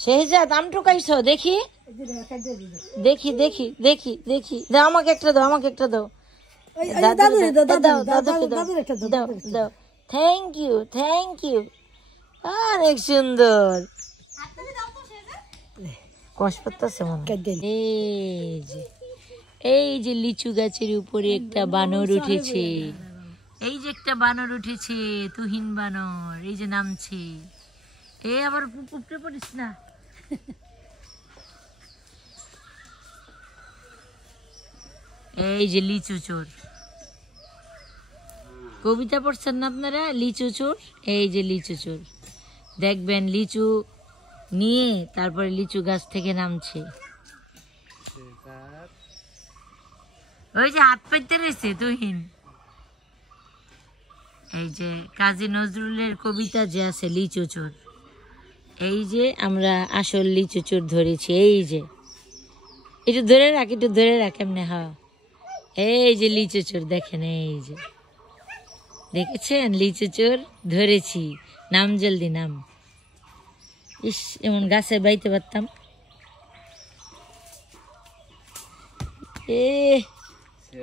শেহজাদ আম টুকাইছো দেখি দেখি দেখি দেখি দেখি দাও আমাকে একটা দাও আমাকে একটা দাও দাও থ্যাংক ইউ অনেক সুন্দর কষ পাতাছে মনে এই যে লিচু গাছের উপরে একটা বানর উঠেছে এই যে একটা বানর উঠেছে তুহিন বানর এই যে নামছে এ আবার উপরে পড়িস না এই যে লিচু চোর কবিতা পড়ছেন না আপনারা লিচু চোর এই যে লিচু চোর দেখবেন লিচু নিয়ে তারপরে লিচু গাছ থেকে নামছে ওই যে হাত পাইতে রয়েছে তুহিন এই যে কাজী নজরুলের কবিতা যে আছে লিচু চোর এই যে আমরা আসল লিচু চোর ধরেছি এই যে একটু ধরে রাখ এমনি হ্যাঁ এই যে লিচু চোর দেখেন এই যে দেখেছেন লিচু চোর ধরেছি নাম জলদি নাম ইস এমন গাছে বাইতে পারতাম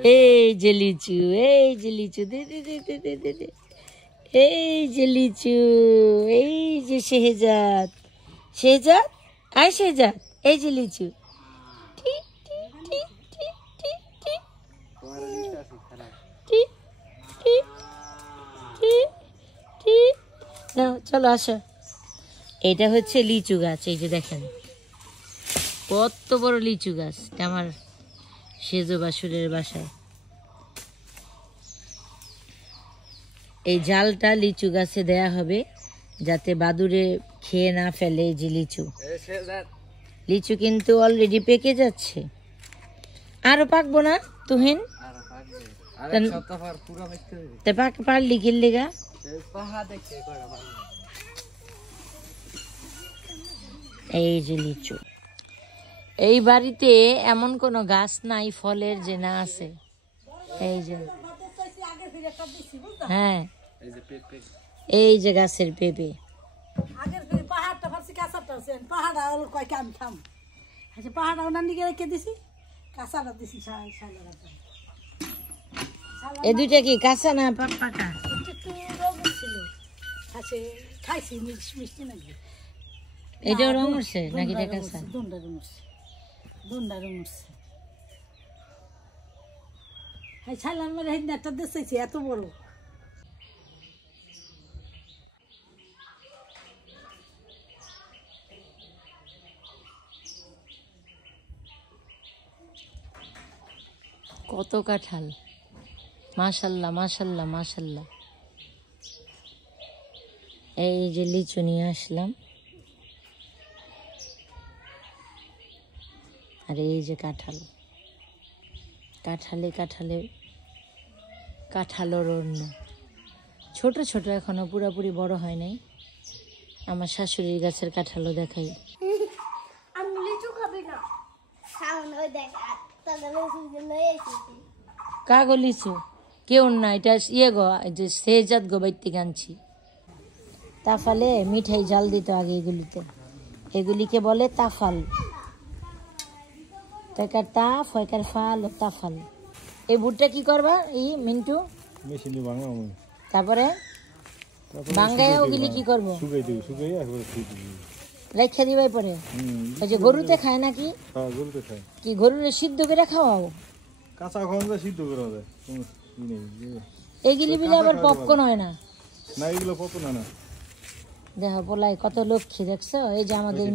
এই যে লিচু দে দে দে দে দে দে দে এই যে লিচু এই যে শেহজাদ আয় শেহজাদ এই যে লিচু চলো আসো এটা হচ্ছে লিচু গাছ এই যে দেখেন কত বড় লিচু গাছ আমার সেজো বাসুরের বাসায় এই জালটা লিচু গাছে দেয়া হবে যাতে বাদুড়ে খেয়ে না ফেলে এই যে লিচু কিন্তু অলরেডি পেকে যাচ্ছে আরো পাকবো না তুহিন পারলি কিনলে গা এই যে লিচু এই বাড়িতে এমন কোনো গাছ নাই ফলের যে না আছে এই যে হ্যাঁ এই যে গাছের পেঁপে এই দুইটা কি কাঁচা না পাকা এটাও রং উঠছে নাকি কাঁচা এত বড় কত কাঁঠাল মাশাল্লাহ মাশাল্লাহ মাশাল্লাহ এই যে লিচু নিয়ে আসলাম আর এই যে কাঁঠাল কাঁঠালের অন্য ছোট ছোট এখনো পুরোপুরি বড় হয় নাই আমার শাশুড়ির গাছের কাঁঠালও দেখাই কাগো লিচু কেউ না এটা ইয়ে গো যে শেহজাদ গো বাইতে গানছি তাফালে মিঠাই জাল দিত আগে এগুলিকে বলে তাফাল তাইকার তাফ হয়কার ফাল ও তাফাল এই ভুট্টা কি করবা এই মিন্টু তারপরে বাঙ্গায় ওগুলি কি করবো রেখে দিবাই পরে ওই যে গরুতে খায় নাকি কি গরুরে সিদ্ধ করে খাওয়াও কাঁচা খাওয়া সিদ্ধ করে এইগুলি বিলে আবার পপকর্ন হয় না না এগুলো পপকর্ন না দেখো পোলাই কত লক্ষ্মী দেখছো এই যে আমাদের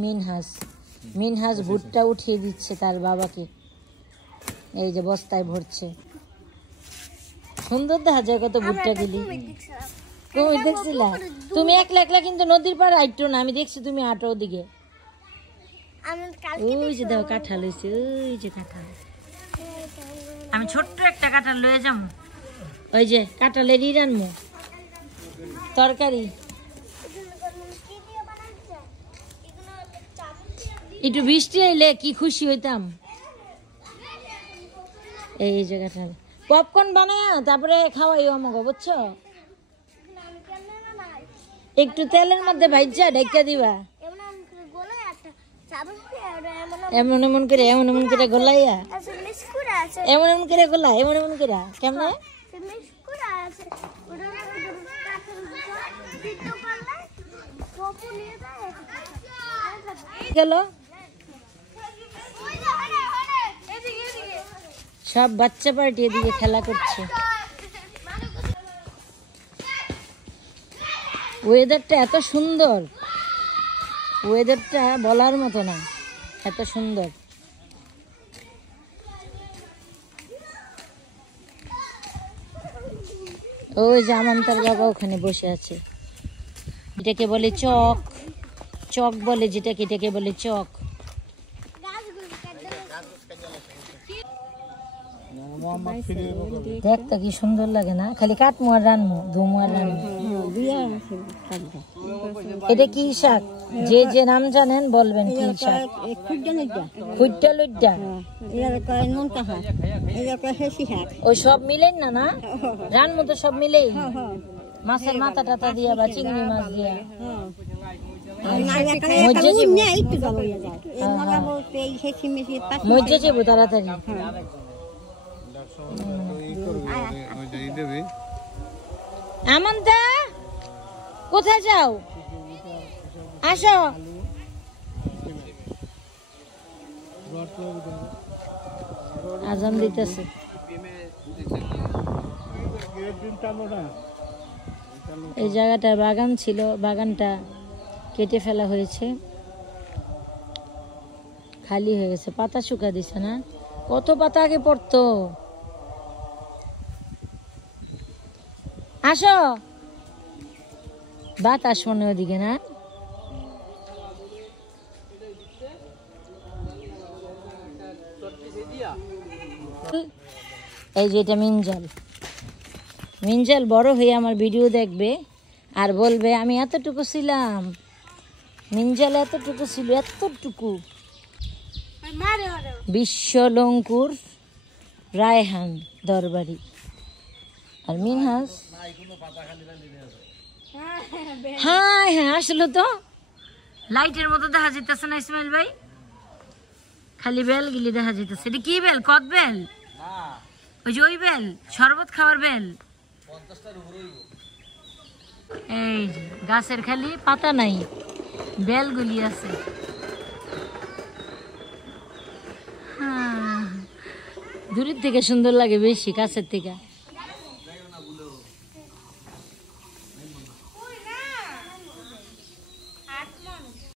মিনহাজ ভুট্টা উঠিয়ে দিচ্ছে তার বাবাকে এই যে বস্তায় ভরছে সুন্দর দেখা যায় কত ভুট্টা গিলি তুমি দেখছিলা তুমি একলা কিন্তু নদীর পাড়ে আইটো না আমি দেখছি তুমি আটো ওদিকে ওই যে দেখো কাঁঠাল হয়েছে ওই যে কাঁঠাল আমি ছোট্ট একটা কাঁঠাল লয়ে যাবো ওই যে কাঁঠালের রানমো তরকারি একটু বৃষ্টি আইলে কি খুশি হইতাম এই যে কাঁঠাল পপকর্ন বানায় তারপরে খাওয়াই আমাকে বুঝছো একটু তেলের মধ্যে ভাইজা ঢেকে দিবা এমন এমন করে গলাইয়া এমন এমন করে গলা এমন এমন করে কেমনে গেল সব বাচ্চা পার্টি এদিকে খেলা করছে ওয়েদারটা এত সুন্দর ওয়েদারটা বলার মতো না এত সুন্দর ওই যে আমান্তার বাবা ওখানে বসে আছে এটাকে বলে চক চক বলে যেটাকে এটাকে বলে চক দেখতে কি সুন্দর লাগে না খালি কাটমু আর রানমু ধুমু আর রানমু এটা কি শাক যে যে নাম জানেন বলবেন কি শাক খুঁটটা লুট্টা ওই সব মিলেন না না রানমু তো সব মিলেই মাছের মাথা টাথা দিয়া বা চিংড়ি মাছ দিয়া মজ্জা যাবো তাড়াতাড়ি আমন্তা কোথায় যাও আসো আজান দিতেছে এই জায়গাটা বাগান ছিল বাগানটা কেটে ফেলা হয়েছে খালি হয়ে গেছে পাতা শুকা দিছে না কত পাতা আগে পড়তো আসো বাতাস মনে ওদিকে না এই যে এটা মিনজাল মিনজাল বড় হয়ে আমার ভিডিও দেখবে আর বলবে আমি এতটুকু ছিলাম মিনজাল এতটুকু ছিল এতটুকু বিশ্বলঙ্কুর রায়হান দরবারি আর মিনহাস হ্যাঁ হ্যাঁ আসলো তো লাইটের মতো দেখা যেতেছে না ইসমাইল ভাই খালি বেল গিলি দেখা যেতেছে এটা কি বেল কত বেল ওই যে ওই বেল শরবত খাওয়ার বেল এই গাছের খালি পাতা নাই বেলগুলি আছে দূরের থেকে সুন্দর লাগে বেশি কাছের থেকে